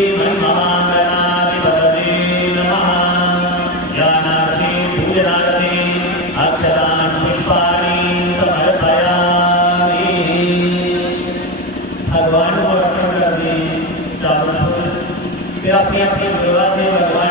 श्रीमन्महागणाधिपतये नमः। ज्ञानार्थे पूजनार्थे अक्षतान् पुष्पाणि समर्पयामि। भगवान को अर्पण कर दिए चारों फूल, फिर अपनी अपनी गुरुवा से भगवान